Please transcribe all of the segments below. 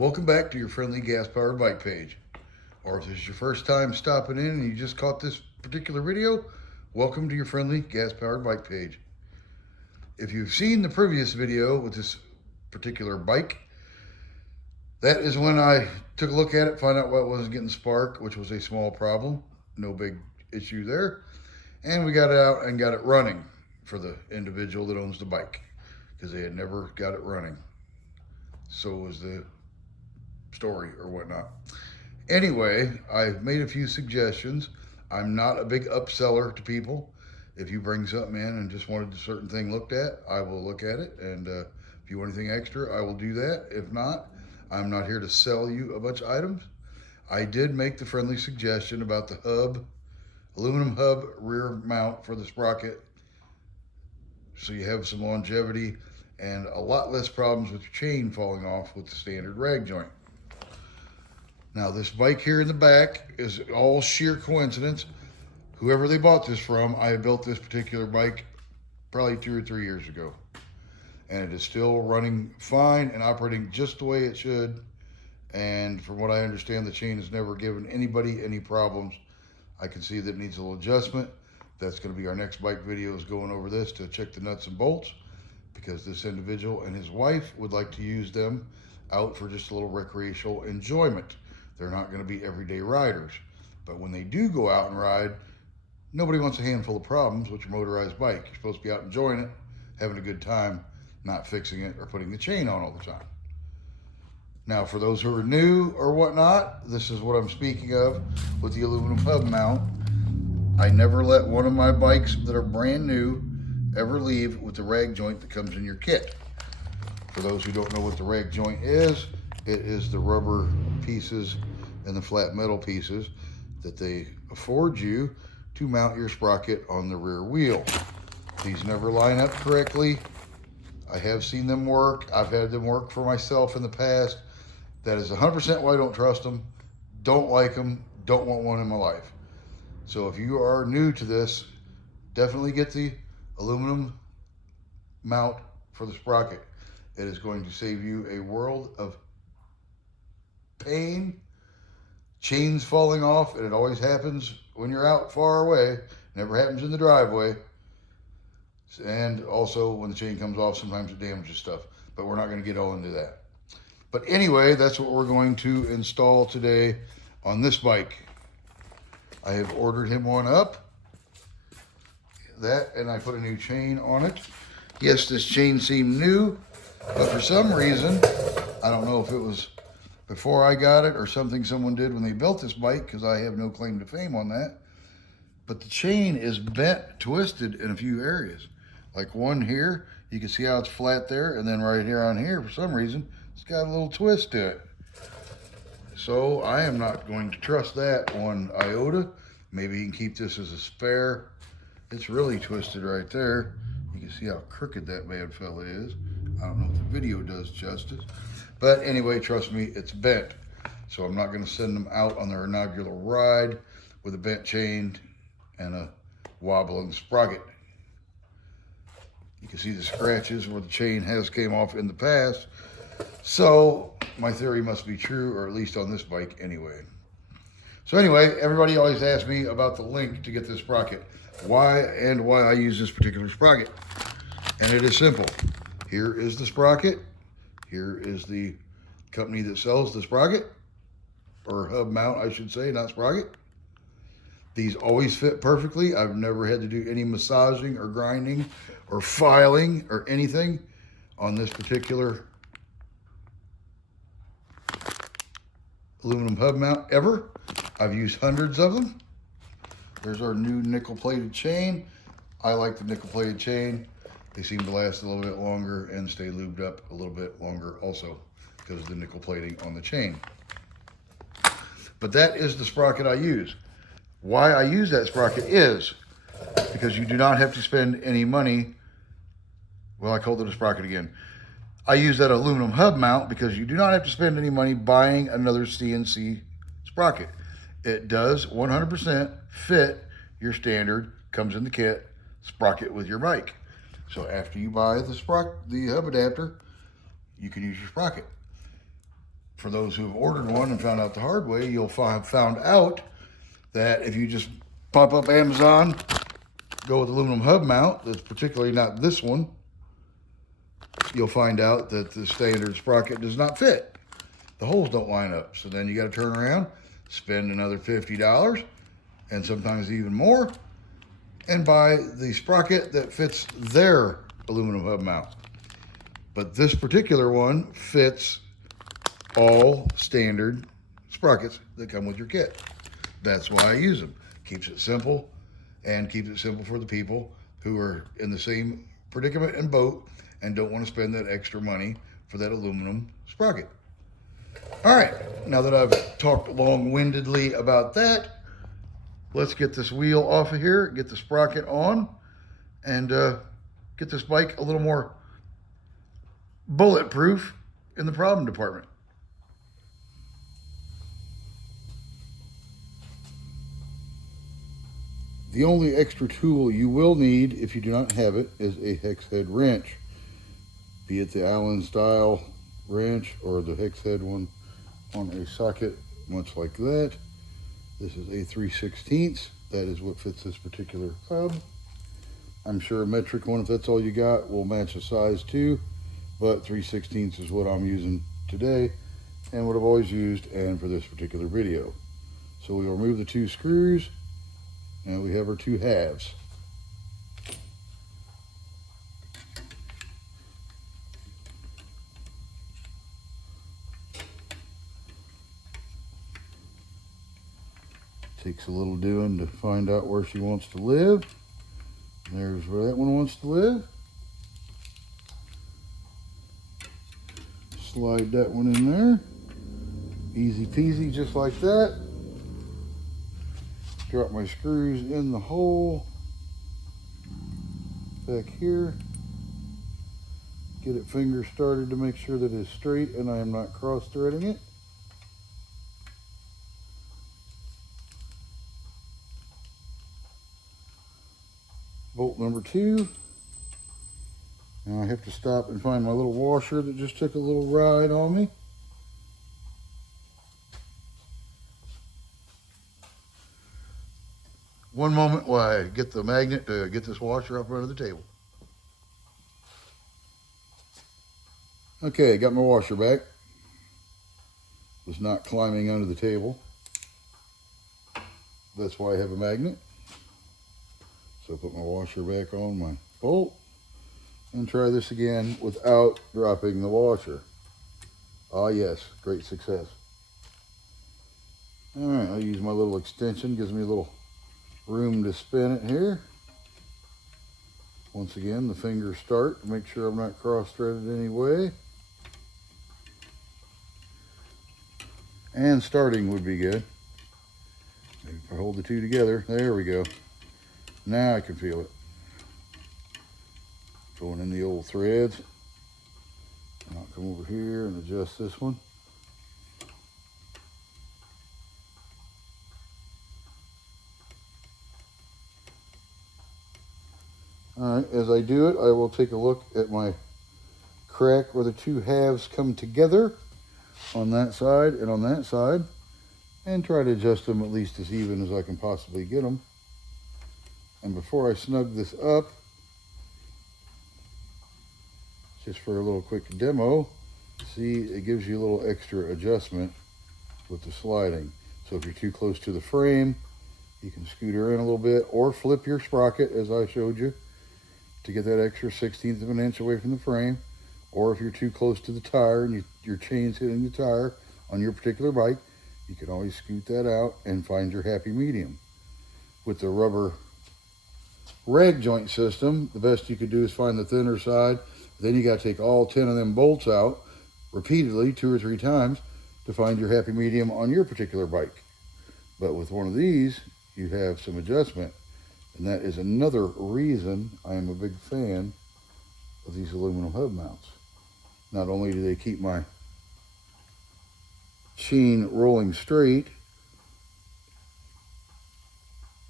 Welcome back to your friendly gas-powered bike page. Or if this is your first time stopping in and you just caught this particular video, welcome to your friendly gas-powered bike page. If you've seen the previous video with this particular bike, that is when I took a look at it, find out why it wasn't getting spark, which was a small problem. No big issue there. And we got it out and got it running for the individual that owns the bike, because they had never got it running. So was the story or whatnot. Anyway, I've made a few suggestions. I'm not a big upseller to people. If you bring something in and just wanted a certain thing looked at, I will look at it. And if you want anything extra, I will do that. If not, I'm not here to sell you a bunch of items. I did make the friendly suggestion about the hub, aluminum hub rear mount for the sprocket, so you have some longevity and a lot less problems with your chain falling off with the standard rag joint. Now this bike here in the back is all sheer coincidence. Whoever they bought this from, I built this particular bike probably 2 or 3 years ago. And it is still running fine and operating just the way it should. And from what I understand, the chain has never given anybody any problems. I can see that it needs a little adjustment. That's going to be our next bike video, is going over this to check the nuts and bolts, because this individual and his wife would like to use them out for just a little recreational enjoyment. They're not going to be everyday riders, but when they do go out and ride, nobody wants a handful of problems with your motorized bike. You're supposed to be out enjoying it, having a good time, not fixing it or putting the chain on all the time. Now, for those who are new or whatnot, this is what I'm speaking of with the aluminum hub mount. I never let one of my bikes that are brand new ever leave with the rag joint that comes in your kit. For those who don't know what the rag joint is, it is the rubber pieces and the flat metal pieces that they afford you to mount your sprocket on the rear wheel. These never line up correctly. I have seen them work. I've had them work for myself in the past. That is 100% why I don't trust them, don't like them, don't want one in my life. So if you are new to this, definitely get the aluminum mount for the sprocket. It is going to save you a world of pain, chains falling off, and it always happens when you're out far away. Never happens in the driveway. And also when the chain comes off, sometimes it damages stuff, but we're not going to get all into that. But anyway, that's what we're going to install today on this bike. I have ordered him one up. That, and I put a new chain on it. Yes, this chain seemed new, but for some reason, I don't know if it was before I got it or something someone did when they built this bike, because I have no claim to fame on that. But the chain is bent, twisted in a few areas. Like one here, you can see how it's flat there, and then right here on here, for some reason, it's got a little twist to it. So I am not going to trust that one iota. Maybe you can keep this as a spare. It's really twisted right there. You can see how crooked that bad fella is. I don't know if the video does justice. But anyway, trust me, it's bent. So I'm not going to send them out on their inaugural ride with a bent chain and a wobbling sprocket. You can see the scratches where the chain has came off in the past. So my theory must be true, or at least on this bike anyway. So anyway, everybody always asks me about the link to get this sprocket. Why I use this particular sprocket. And it is simple. Here is the sprocket. Here is the company that sells the sprocket, or hub mount, I should say, not sprocket. These always fit perfectly. I've never had to do any massaging or grinding or filing or anything on this particular aluminum hub mount ever. I've used hundreds of them. There's our new nickel plated chain. I like the nickel plated chain. They seem to last a little bit longer and stay lubed up a little bit longer also, because of the nickel plating on the chain. But that is the sprocket I use. Why I use that sprocket is because you do not have to spend any money. Well, I called it a sprocket again. I use that aluminum hub mount because you do not have to spend any money buying another CNC sprocket. It does 100% fit your standard, comes in the kit, sprocket with your bike. So after you buy the hub adapter, you can use your sprocket. for those who have ordered one and found out the hard way, you'll found out that if you just pop up Amazon, go with aluminum hub mount, that's particularly not this one, you'll find out that the standard sprocket does not fit. The holes don't line up. So then you got to turn around, spend another $50 and sometimes even more, and buy the sprocket that fits their aluminum hub mount. But this particular one fits all standard sprockets that come with your kit. That's why I use them. Keeps it simple, and keeps it simple for the people who are in the same predicament and boat and don't want to spend that extra money for that aluminum sprocket. All right, now that I've talked long-windedly about that, let's get this wheel off of here, get the sprocket on, and get this bike a little more bulletproof in the problem department. The only extra tool you will need if you do not have it is a hex head wrench, be it the Allen style wrench or the hex head one on a socket much like that. This is a 3/16. That is what fits this particular hub. I'm sure a metric one, if that's all you got, will match the size too, but 3/16 is what I'm using today and what I've always used and for this particular video. So we will remove the 2 screws and we have our 2 halves. Takes a little doing to find out where she wants to live. There's where that one wants to live. Slide that one in there. Easy peasy, just like that. Drop my screws in the hole back here. Get it finger started to make sure that it's straight and I am not cross threading it. Bolt number 2. Now I have to stop and find my little washer that just took a little ride on me. One moment while I get the magnet to get this washer up under the table. Okay, got my washer back. Was not climbing under the table. That's why I have a magnet. So put my washer back on my bolt and try this again without dropping the washer. Ah yes, great success. All right, I'll use my little extension, gives me a little room to spin it here. Once again, the fingers start to make sure I'm not cross-threaded anyway. And starting would be good. Maybe if I hold the 2 together, there we go. Now I can feel it. Going in the old threads. And I'll come over here and adjust this one. All right, as I do it, I will take a look at my crack where the 2 halves come together on that side and on that side and try to adjust them at least as even as I can possibly get them. And before I snug this up, just for a little quick demo, see, it gives you a little extra adjustment with the sliding. So if you're too close to the frame, you can scoot her in a little bit or flip your sprocket as I showed you to get that extra 1/16 of an inch away from the frame. Or if you're too close to the tire and your chain's hitting the tire on your particular bike, you can always scoot that out and find your happy medium. With the rubber rag joint system, the best you could do is find the thinner side. Then you got to take all 10 of them bolts out repeatedly 2 or 3 times to find your happy medium on your particular bike. But with one of these, you have some adjustment. And that is another reason I am a big fan of these aluminum hub mounts. Not only do they keep my chain rolling straight,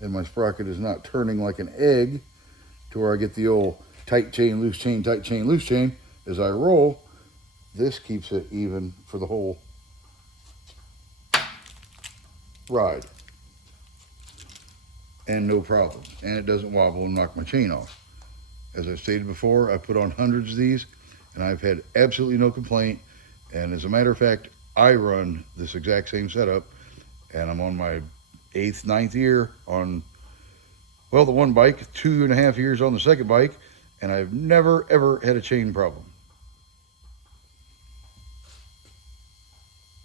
and my sprocket is not turning like an egg to where I get the old tight chain, loose chain, tight chain, loose chain as I roll. This keeps it even for the whole ride. And no problem. And it doesn't wobble and knock my chain off. As I've stated before, I've put on hundreds of these and I've had absolutely no complaint. And as a matter of fact, I run this exact same setup and I'm on my 8th, 9th year on, well, the one bike, 2.5 years on the second bike, and I've never ever had a chain problem.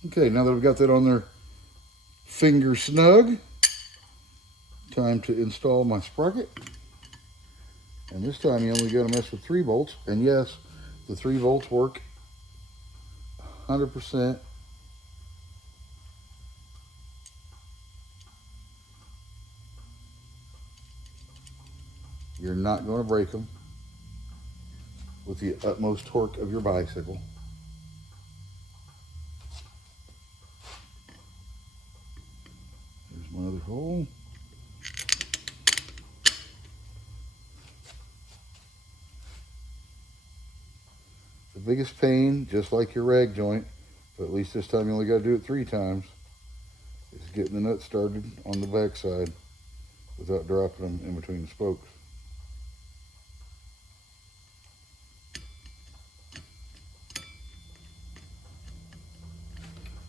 Okay, now that I've got that on there finger snug, time to install my sprocket. And this time you only got to mess with 3 volts. And yes, the 3 volts work 100%. You're not going to break them with the utmost torque of your bicycle. There's my other hole. The biggest pain, just like your rag joint, but at least this time you only got to do it 3 times, is getting the nut started on the back side without dropping them in between the spokes.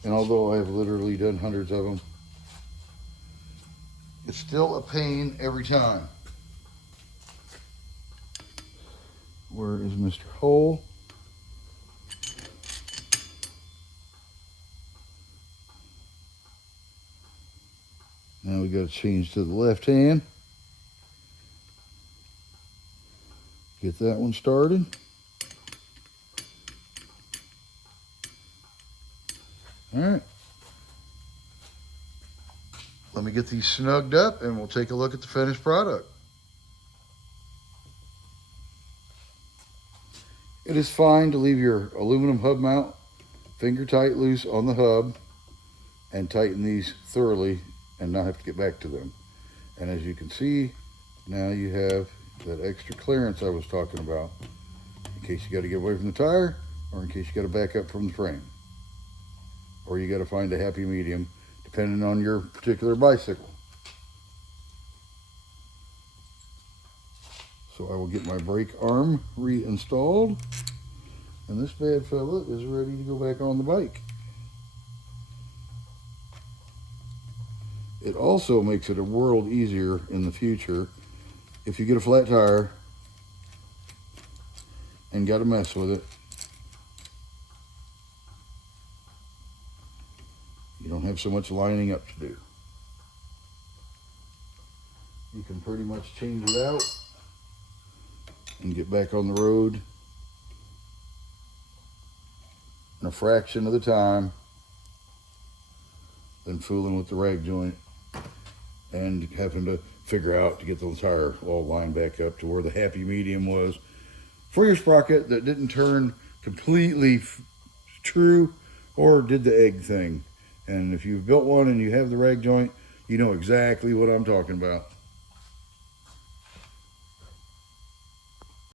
And although I have literally done hundreds of them, it's still a pain every time. Where is Mr. Hole? Now we got to change to the left hand. Get that one started. All right. Let me get these snugged up and we'll take a look at the finished product. It is fine to leave your aluminum hub mount finger tight loose on the hub and tighten these thoroughly and not have to get back to them. And as you can see, now you have that extra clearance I was talking about in case you got to get away from the tire or in case you got to back up from the frame. Or you got to find a happy medium depending on your particular bicycle. So I will get my brake arm reinstalled and this bad fella is ready to go back on the bike. It also makes it a world easier in the future if you get a flat tire and got to mess with it. You don't have so much lining up to do. You can pretty much change it out and get back on the road in a fraction of the time than fooling with the rag joint and having to figure out to get the tire all lined back up to where the happy medium was for your sprocket that didn't turn completely true or did the egg thing. And if you've built one and you have the rag joint, you know exactly what I'm talking about.